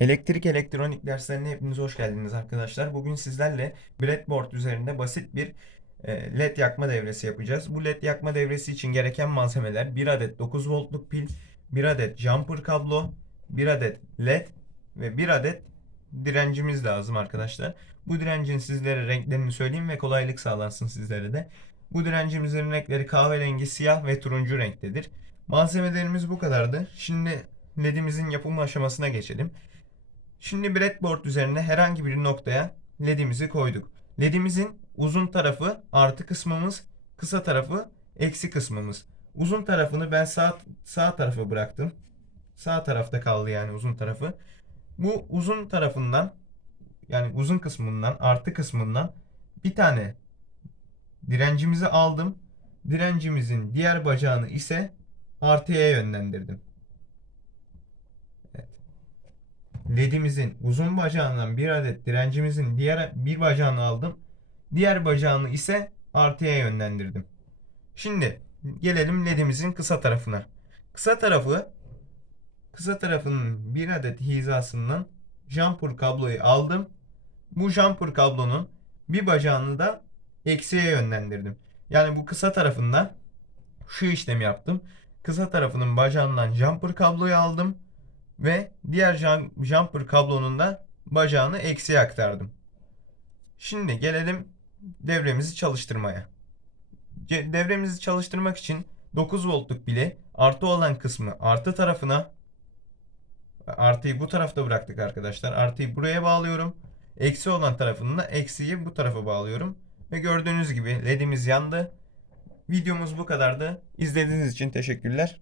Elektrik elektronik derslerine hepiniz hoş geldiniz arkadaşlar. Bugün sizlerle breadboard üzerinde basit bir e, led yakma devresi yapacağız. Bu led yakma devresi için gereken malzemeler 1 adet 9 voltluk pil, 1 adet jumper kablo, 1 adet led ve 1 adet direncimiz lazım arkadaşlar. Bu direncin sizlere renklerini söyleyeyim ve kolaylık sağlansın sizlere de. Bu direncimizin renkleri kahverengi, siyah ve turuncu renktedir. Malzemelerimiz bu kadardı. Şimdi ledimizin yapımı aşamasına geçelim. Şimdi breadboard üzerine herhangi bir noktaya ledimizi koyduk. Ledimizin uzun tarafı artı kısmımız, kısa tarafı eksi kısmımız. Uzun tarafını ben sağ sağ tarafa bıraktım. Sağ tarafta kaldı yani uzun tarafı. Bu uzun tarafından yani uzun kısmından artı kısmından bir tane direncimizi aldım. Direncimizin diğer bacağını ise artıya yönlendirdim. Ledimizin uzun bacağından bir adet direncimizin diğer bir bacağını aldım. Diğer bacağını ise artıya yönlendirdim. Şimdi gelelim ledimizin kısa tarafına. Kısa tarafı kısa tarafının bir adet hizasından jumper kabloyu aldım. Bu jumper kablonun bir bacağını da eksiye yönlendirdim. Yani bu kısa tarafından şu işlemi yaptım. Kısa tarafının bacağından jumper kabloyu aldım ve diğer jumper kablonun da bacağını eksiye aktardım. Şimdi gelelim devremizi çalıştırmaya. Devremizi çalıştırmak için 9 voltluk bile artı olan kısmı artı tarafına artıyı bu tarafta bıraktık arkadaşlar. Artıyı buraya bağlıyorum. Eksi olan tarafını da eksiyi bu tarafa bağlıyorum. Ve gördüğünüz gibi ledimiz yandı. Videomuz bu kadardı. İzlediğiniz için teşekkürler.